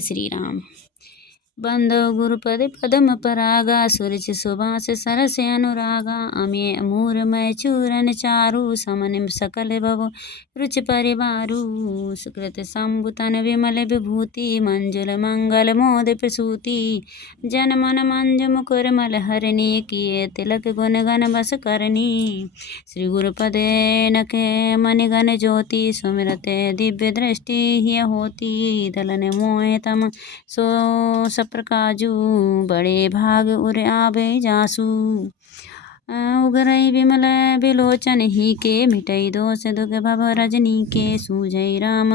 जय श्री राम। बंधव गुरुपद पद्म परागा सुरच सुबास सरस अनुरागा अमे अमूरमय चूरन चारु समन सकल भव रुच परिवारु सुकृत संबुतन विमल विभूति मंजुल मंगल मोद प्रसूति जन मन मंज मुकुर मल हरणी किए तिलक गुण गण बस करनी श्री गुरुपद नके मणिगण ज्योति सुमिरते दिव्य दृष्टि हिय होती दलन मोह तम सो सप्रकाजू बड़े भाग उर आवे जासू उगरई विमल बिलोचन ही के मिटई दोष दुख भव रजनी के सूजय राम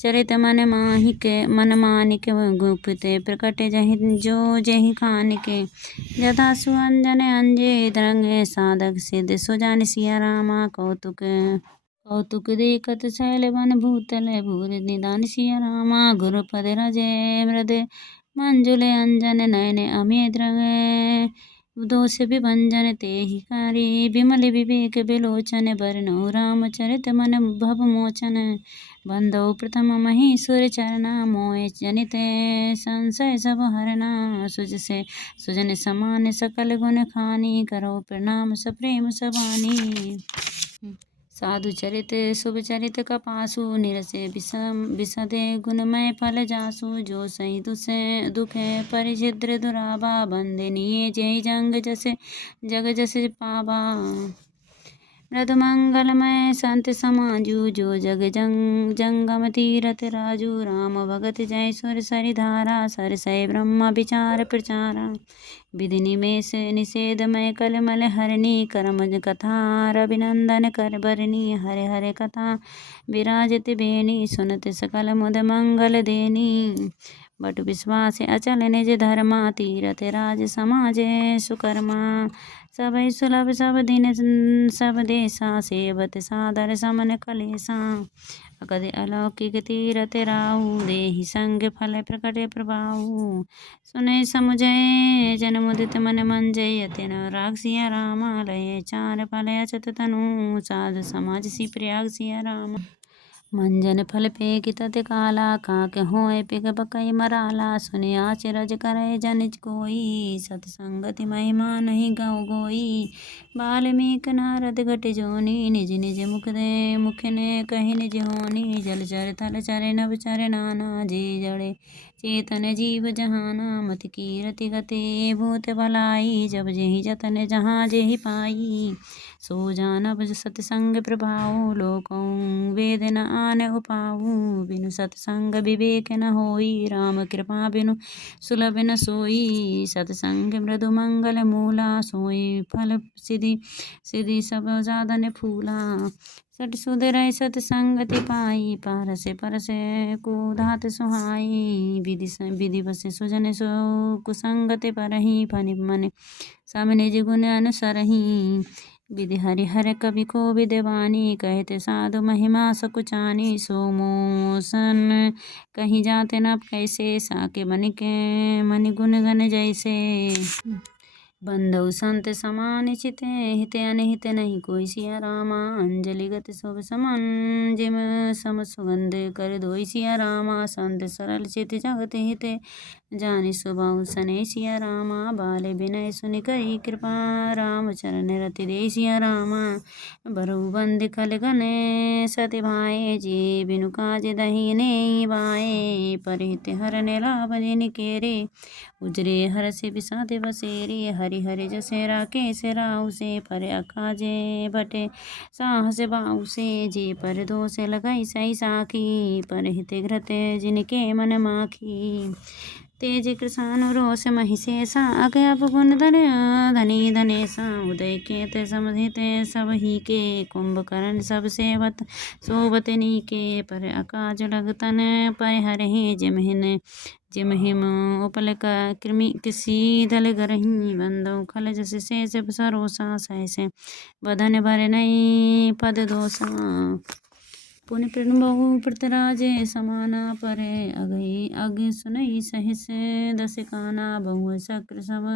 चरित मन माहिक मन मानिक गुप्त प्रकट जहि जो जहि खान के जथा सुअंजन अंजे द्रंग साधक सिद्ध सुजान सिया रामा कौतुक देखत शैल वन भूतल भूर निदान सिया रामा गुरुपद रजय मृद मंजुल अंजन नयन अमे द्रंग दोष विभंजन तेहि कारी विमल विवेक विलोचन बरनौ रामचरित मन भव मोचन बंधौ प्रथम महेश्वर चरना मोय जनित संशय सब हरना सुजन समान सकल गुण खानी करो प्रणाम सप्रेम सबानी साधु चरित शुभ चरित कपासु निरसे विशदे गुणमय फल जासु जो सही दुख परिछिद्र दुराबा बंदनीय जय जग जस पावा मृदु मंगलमय संत समाजू जो जग जंगम तीरथ राजू राम भगत जय सुर सरिधारा सरसय ब्रह्म विचार प्रचारा विधि निमेष निषेधमय कलमल हरणी करम कथा रविनंदन कर बरनी हरे हरे कथा विराजित बेनी सुनत सकल मुद मंगल देनी बट विश्वास अचल निज धर्मा तीरथ राज समाज सुकर्मा सब सुलभ सब दिन सब देशा सेवत सादर समन कलेसा अकद अलौकिक तीरथ राहु देहि संग फल प्रकट प्रभाऊ सुने समुझय जन मुदित मन मंजय अतिन राग सिया रामा लय चार फल अचत तनु साधु समाज सी प्रयाग सिया रामा मंजन फल पे कितत काला काक होय पिग बकई मराला सुने आचरज करे जन कोई सतसंगति महिमा नहीं गौ गोई बाल्मीक नारद घट जोनी निज निज मुख ने कहि निज होनी जल चर थल चरे नभ चर नाना जे जड़े चेतन जीव जहाना मत कीरति गते भूत भलाई जब जेहि जतन जहाँ जेहि पाई सो जानब सतसंग प्रभाव लोकों वेद न आन उपाऊ बिनु सतसंग विवेक न होई राम कृपा बिनु सुलभ न सोई सतसंग मृदु मंगल मूला सोई फल सिद्धि सब साधन फूला सट सुधर सतसंगति पाई पारसे परसे कुधात सुहाई विधि बसे सुजन सो कुसंगति परही फनि मन सब निज गुण अनुसरही विधि हरिहर कवि को विद्वानी कहते साधु महिमा सकुचानी सोमोसन कहीं जाते न कैसे साके मनि गुण गण जैसे बंधु संत समान चिते हित अनहित नहीं कोई सिया रामा अंजलिगत शुभ समान जिम सम सुगंध कर दोई सिया रामा संत सरल चित जगत हित जानि स्वभाव सने सिया रामा बाल विनय सुनि करी कृपा राम चरण रति दे सिया रामा बरु बंद खल गने सति भाए जी बिनु काज दही ने बाए परहित हरने लाभ जिन केरे उजरे हर से बिसाते बसेरे हरि हरि जसे राके से राहु से पर अकाजे बटे साहस बाहु से जे पर दो से लगाई सही साखी पर हित घृत जिनके मन माखी तेज कृषानु रोष महिषेषा अज्ञाप गुण धनी धनेशा उदय केत समधित सब ही के कुंभकर्ण सब सेवत सोवत नीके पर अकाज लगतन पर हरहि जिमहिम उपल कृमि किसी दल गरही बंदो खल जस शेष सरोसा सहसे बदन भर नई पद दोषा पुण्य प्रण बहु पृथराजे समाना परे अगई अग सुनई सहिस दस काना बहु शक्र सब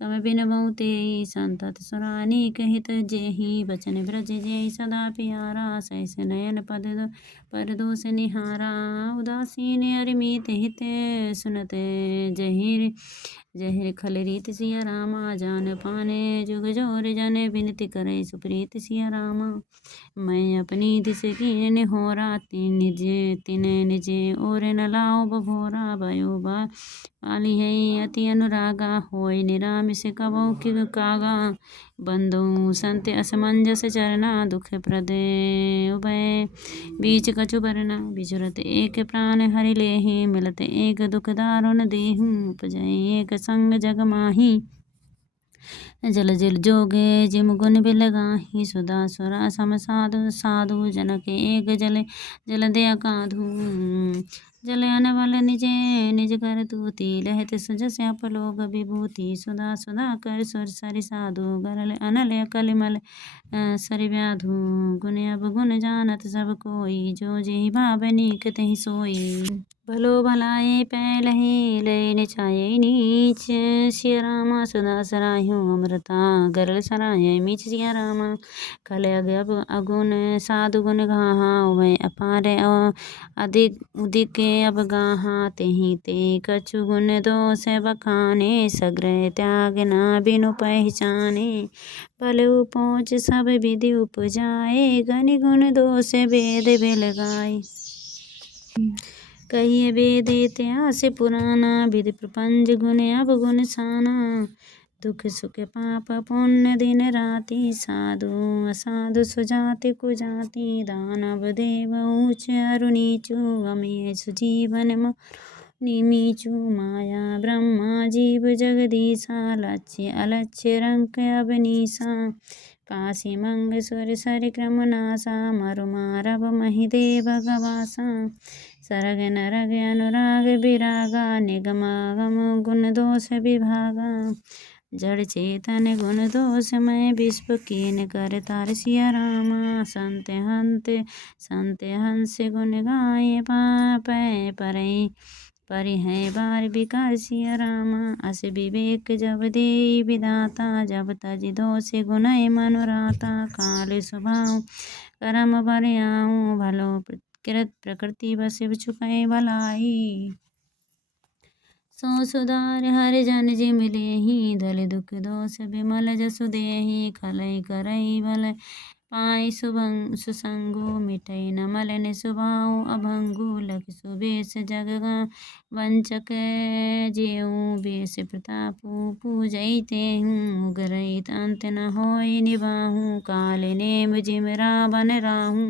सम बिन बहुते संतत सुरानी हित जेहि बचन ब्रज जेहि सदा प्यारा सैस नयन पर दोष निहारा उदासीन अरिमित हित सुनत जहिर जहिर खल रीत सिया रामा जान पाने जुग जोर जन बिनती करे सुप्रीत सिया रामा मैं अपनी दिस कीन होरा तिन निज और न लाओ बभोरा भयो बाली है अति अनुरागा होय निरामिष कबो कि कागा बंधु संत असमंजस चरना दुख प्रद उभय बीच कछु बरना बिचुरत एक प्राण हरि लेहि मिलत एक दुख दारुण देहु उपजय एक संग जग माही जल जल जोगे जिम गुण बिल गाही सुधा सुरा सम साधु साधु जनक एक जल दया काधु जल अनबल निजे निज कर तूति लहत सुजस अपलोक विभूति सुधा सुधा कर सुर सरि साधु गरल अनल कलिमल सरि व्याधु गुण अब गुण जानत सब कोई जो जेहि भावनिक तहि सोई भलो भलाए पहलहि लय छाये नीच सिया रामा सदा सराह्यो अमृता गरल सराय मीच सिया रामा खल अब अगुण साधु गुण गाहा वै अपार अधिक उदिक अब गाहा तेहि ते कछु गुण दोष बखाने सग्रह त्याग ना बिनु पहचाने भले पहुँच सब विधि उपजाए गनि गुण दोष वेद बिल गाय कहिए वेद इतिहास पुराना विधि प्रपंच गुण अब गुण साना दुख सुख पाप पुण्य दिन राति साधु असाधु सुजाति कुजाति दानव देव ऊंच अरु नीचु अमेय सुजीवन निमीचु माया ब्रह्मा जीव जगदीशा लक्ष्य अलक्ष्य रंक अब नीसा काशी मंग स्वर सर क्रम नासा मरु मारव महिदेव गवासा सरग नरग अनुराग विरागा निगमागम गुण दोष विभागा जड़ चेतन गुण दोष मैं विश्व कीन कर तार सिया रामा संत हंस गुण गाए पापै परि है बार विकार सिया रामा अस विवेक जब दे विदाता जब तज दोष गुण मनुराता काल स्वभाव करम बर आऊँ भलो कृत प्रकृति बस चुकाए भलाई सो सुधार हर जन जिम लेहि धल दुख दोष विमल जसु देहि खलई करई भल पाई सुसंगु मिटई न मलन सुभाऊ अभंगु लख सुबेश जगगा वंचक जेऊ बेस प्रतापु पूजई तेहूँ उगरई अंत न होय निबाहू काल नेम जिम रावण राहू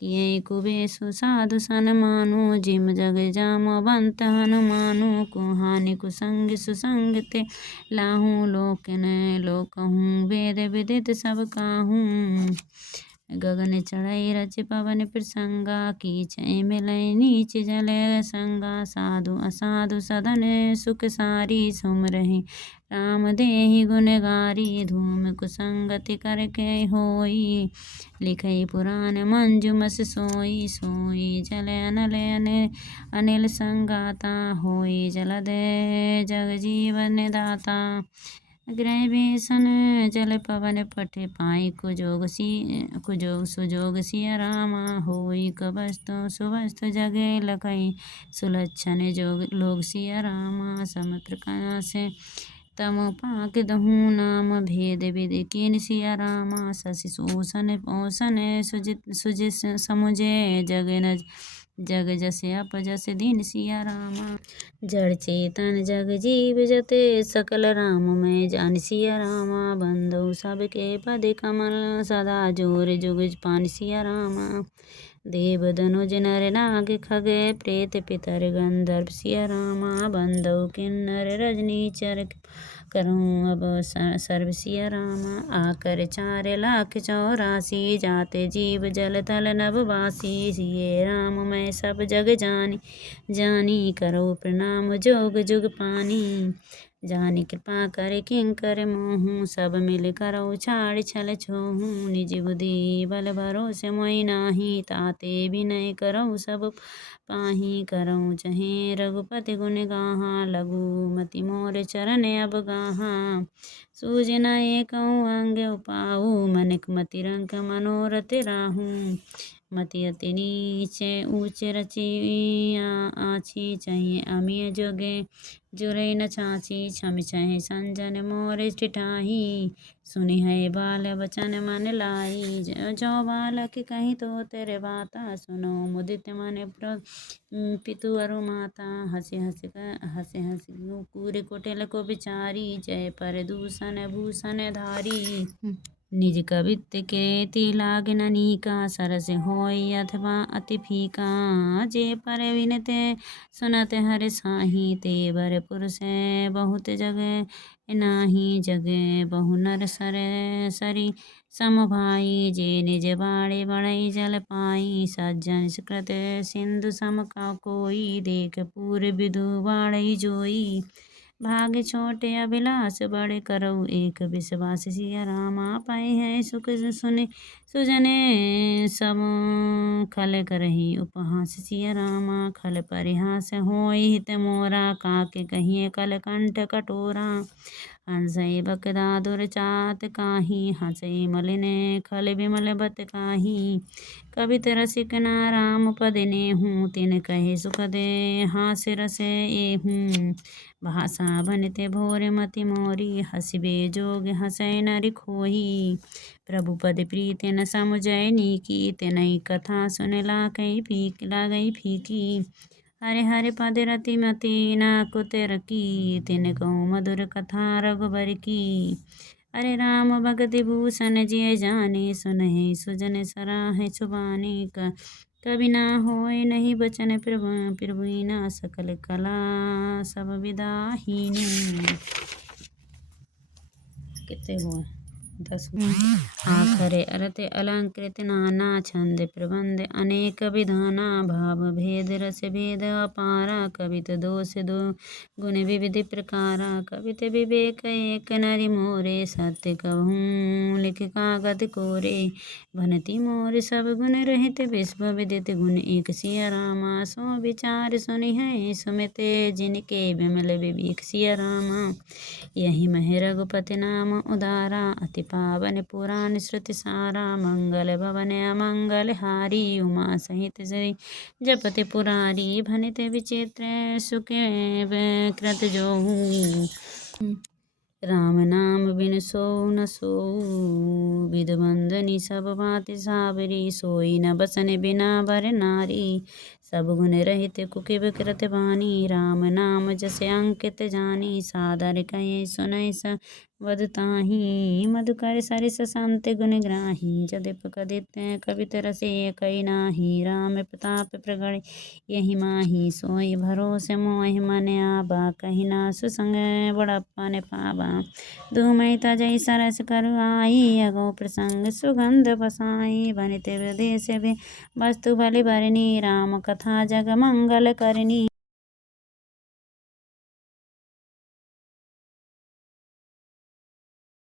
किए कुबेसु साधु सन मानु जिम जग जामवंत हनुमानु कुहानि कुसंग सुसंग ते लाहूँ लोकन लोकहूँ वेद विदित सब काहूँ गगन चढ़ई रच पवन प्रसंगा कीचय मिलय नीच जल संगा साधु असाधु सदन सुख सारी सुम रहे राम देहि गुणगारी धूम कुसंगति करके होई लिखई पुराण मंजुमस सोई सोई जल अनिल संगाता होई जलद जग जीवन दाता ग्रह बेसन जल पवन पठ पाई कुजोग सुजोग सिया रामा होई कबस्तु सुबस्तु जगे लखई सुलक्षण जोग लोग सिया रामा सम प्रकाश तम पाक दहू नाम भेद विधि कीन सिया रामा शशि शोषण पोषण सुजित समुझे जग जस अप जस दिन सिया रामा जड़ चेतन जग जीव जते सकल राम मैं जान सिया रामा बंधु सबके पद कमल सदा जोर जुग पान सिया रामा देव धनुज नर नाग खग प्रेत पितर गंधर्व सिया रामा बंधु किन्नर रजनी चर करूँ अब सर्व सिया रामा आकर 4,84,000 जाते जीव जल थल नभवासी सिये राम मैं सब जग जानी करो प्रणाम जोग जुग पानी जानी कृपा करे किंकर मोहूँ सब मिल करो छाड़ छल छोहूँ निज बुद्धि बल भरोसे मोहि नाही ताते विनय करो सब पाही करऊँ चहे रघुपति गुण गाहा लघुमति मोर चरण अब गाहा सूझ न एकऊ अंग उपाऊ मनिक मति रंग मनोरथ राहू मति अति नीचे ऊंच रचिया आछी चाहिए अमीय जोगे जुरे न छाछी छम छहे संजन मोर टिठाही सुनि है बाल बचन मन लाई जो बालक कहीं तो तेरे बाता सुनो मुदित मन पितु अरु माता हंसे हंसी पूरे कोटेल को बिचारी जय पर दूषण भूषण धारी निज कवित्त के तिलाग ननिका सरस होय अथवा अति फीका जे पर विनते सुनत हर साही ते बर पुरुष बहुत जगह नाही जगह बहु नर सर सरी सम भाई जे निज बाड़े बड़ई जल पाई सज्जन सुकृत सिंधु सम का कोई देख पूर विधु बाड़ई जोई भाग छोटे अभिलाष बड़े करऊ एक विश्वास सिया रामा पाए है सुख सुने सुजने सब खल करही उपहास सिया रामा खल परिहास होय हित मोरा काके कहिए कल कंठ कटोरा हंसई बकदादुर चात काही हंसई मलिने खल विमल बत काही कवित रसिक ना राम पद ने हूँ तिन कहे सुख दे हास रस ए हूँ भाषा बनते भोर मति मोरी हसिबे जोग हसै नरि खोही प्रभु पद प्रीति न समुझै नीकी तेनई कथा सुन लागई फीकी हरे हरे पद रति मति न कुतर की तिन कहूँ मधुर कथा रघुबर की अरे राम भगत भूषण जिय जाने सुनहि सुजन सराहे सुबाने कभी ना होय नहीं बचन प्रभु ना सकल कला सब विदाहीनी कितने हुए 10 आखरे अर्थ अलंकृत नाना छंद प्रबंध अनेक विधाना भाव भेद रस भेद अपारा कवित दोष दो गुण विविध प्रकारा कवित विवेक एक नरि मोरे सत्य कहूँ लिख कागद कोरे भनति मोर सब गुण रहित विश्व विदित गुण एक सिया रामा सो विचार सुनि है सुमित जिनके विमल विवेक सिया रामा यही मह रघुपति नाम उदारा अति पावन पुराण श्रुति सारा मंगल भवन अमंगल हारी उमा सहित श्री जपति पुरारी भनित विचित्र सुखे कृत जोहू राम नाम बिन सो न सो विध बंदनी सब भांति साबरी सोई न बसन बिना बर नारी सब गुण रहित कुकिब कृत बानी राम नाम जसे अंकित जानी सादर कहे सुनय स वदताही मधुकर सरिस संत गुण ग्राही जदिप कदित कवित रसे कई नाही राम प्रताप प्रगट यही माही सोई भरोसे मोहि मन आबा कही ना सुसंग बड़प्पन पावा धूमय तजय सरस करु आई अगो प्रसंग सुगंध बसाई बनित विदेश वस्तु बलि भरनी राम कथा जग मंगल करनी